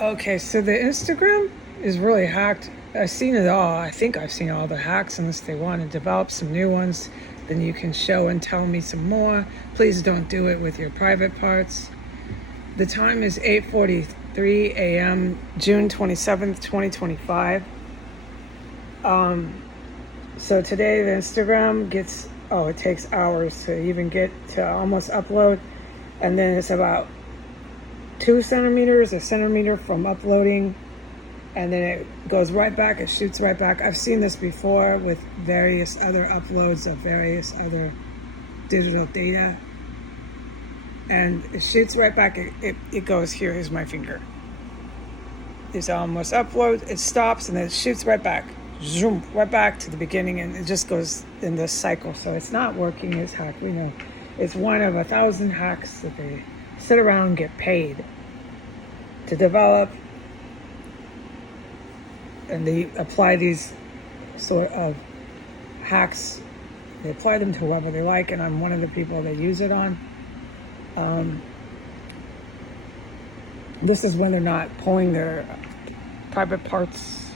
Okay, so the Instagram is really hacked. I've seen it all. I think I've seen all the hacks. Unless they want to develop some new ones, then you can show and tell me some more. Please don't do it with your private parts. The time is 8:43 a.m., June 27th, 2025. So today the Instagram gets, it takes hours to even get to almost upload. And then it's about 2 centimeters, a centimeter from uploading. And then it goes right back, it shoots right back. I've seen this before with various other uploads of various other digital data. And it shoots right back. It goes, here's my finger. It's almost upload, it stops, and then it shoots right back. Zoom, right back to the beginning, and it just goes in this cycle. So it's not working as hack. We know it's one of 1,000 hacks that they sit around and get paid to develop, and they apply these sort of hacks. They apply them to whoever they like, and I'm one of the people they use it on. This is when they're not pulling their private parts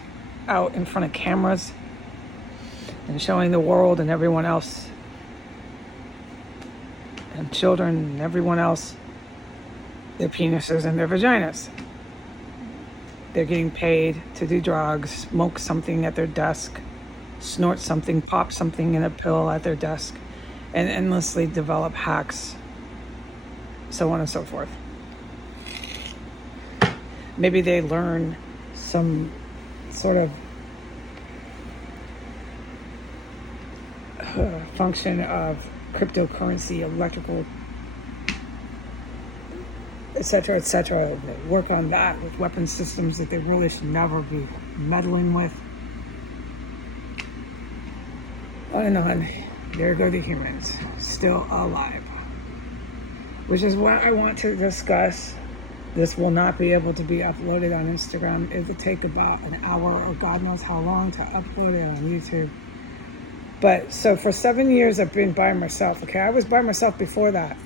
out in front of cameras and showing the world and everyone else and children and everyone else their penises and their vaginas. They're getting paid to do drugs, smoke something at their desk, snort something, pop something in a pill at their desk, and endlessly develop hacks, so on and so forth. Maybe they learn some sort of function of cryptocurrency, electrical, etc., etc. Work on that with weapon systems that they really should never be meddling with. On and on. There go the humans, still alive. Which is what I want to discuss. This will not be able to be uploaded on Instagram. It will take about an hour or God knows how long to upload it on YouTube. But so for 7 years, I've been by myself. Okay, I was by myself before that.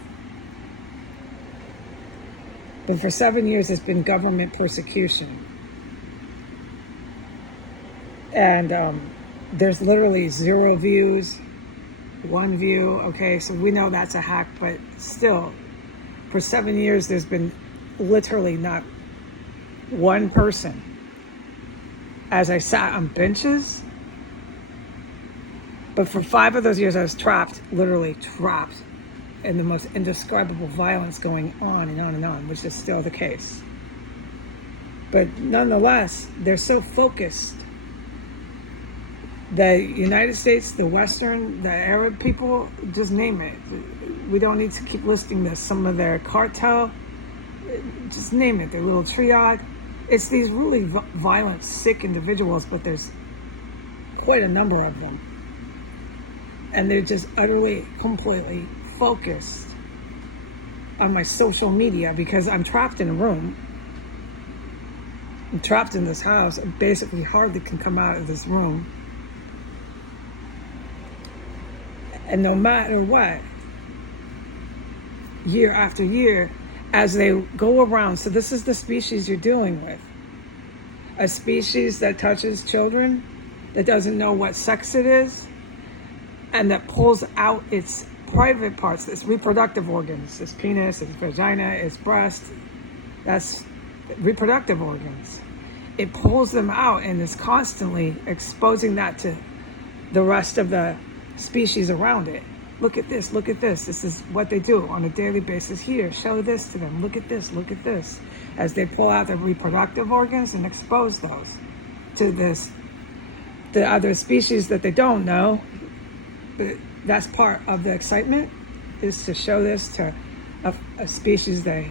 But for 7 years, it's been government persecution. And there's literally 0 views, 1 view. Okay, so we know that's a hack, but still, for 7 years, there's been literally not one person. As I sat on benches, but for 5 of those years, I was trapped, literally trapped in the most indescribable violence going on and on and on, which is still the case. But nonetheless, they're so focused. The United States, the Western, the Arab people, just name it. We don't need to keep listing this. Some of their cartel, just name it, their little triad. It's these really violent, sick individuals, but there's quite a number of them. And they're just utterly, completely focused on my social media because I'm trapped in a room. I'm trapped in this house. I basically hardly can come out of this room. And no matter what, year after year, as they go around, so this is the species you're dealing with. A species that touches children, that doesn't know what sex it is, and that pulls out its private parts, its reproductive organs, its penis, its vagina, its breast. That's reproductive organs. It pulls them out and is constantly exposing that to the rest of the species around it. Look at this, look at this. This is what they do on a daily basis here. Show this to them. Look at this, look at this. As they pull out their reproductive organs and expose those to the other species that they don't know. But that's part of the excitement, is to show this to a species they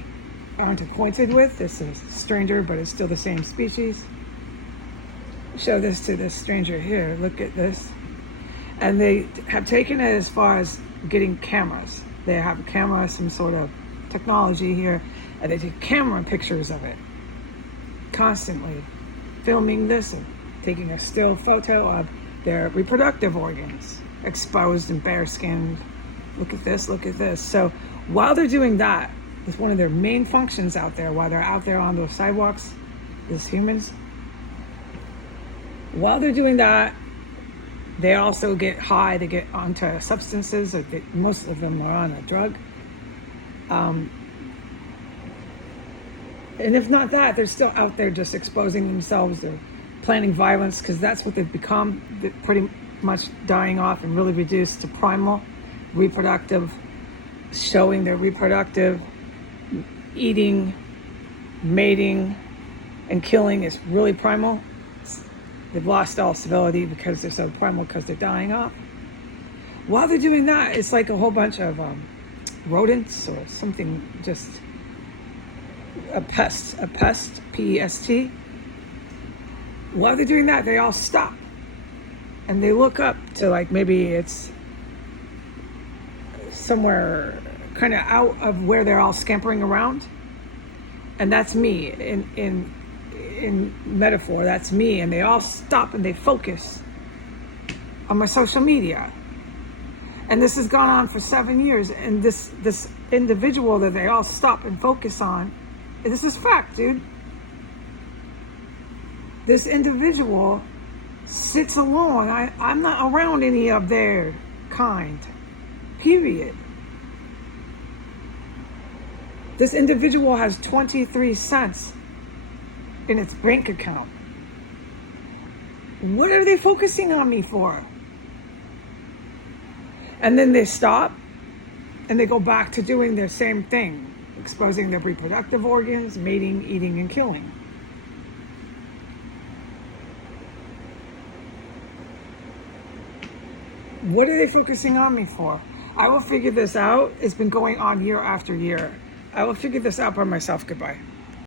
aren't acquainted with. This is a stranger, but it's still the same species. Show this to this stranger here. Look at this. And they have taken it as far as getting cameras. They have a camera, some sort of technology here, and they take camera pictures of it constantly, filming this and taking a still photo of their reproductive organs exposed and bare-skinned. Look at this, look at this. So while they're doing that, it's one of their main functions out there, while they're out there on those sidewalks as humans. While they're doing that, they also get high. They get onto substances. Most of them are on a drug. And if not that, they're still out there just exposing themselves. They're planning violence because that's what they've become. They're pretty much dying off and really reduced to primal, reproductive, showing their reproductive, eating, mating, and killing is really primal. They've lost all civility because they're so primal because they're dying off. While they're doing that, it's like a whole bunch of rodents or something, just a pest, P-E-S-T. While they're doing that, they all stop and they look up to, like, maybe it's somewhere kind of out of where they're all scampering around. And that's me in metaphor. That's me. And they all stop and they focus on my social media. And this has gone on for 7 years. And this individual that they all stop and focus on, and this is fact, dude. This individual sits alone. I'm not around any of their kind. Period. This individual has 23 cents in its bank account. What are they focusing on me for? And then they stop and they go back to doing their same thing, exposing their reproductive organs, mating, eating, and killing. What are they focusing on me for? I will figure this out. It's been going on year after year. I will figure this out by myself. Goodbye.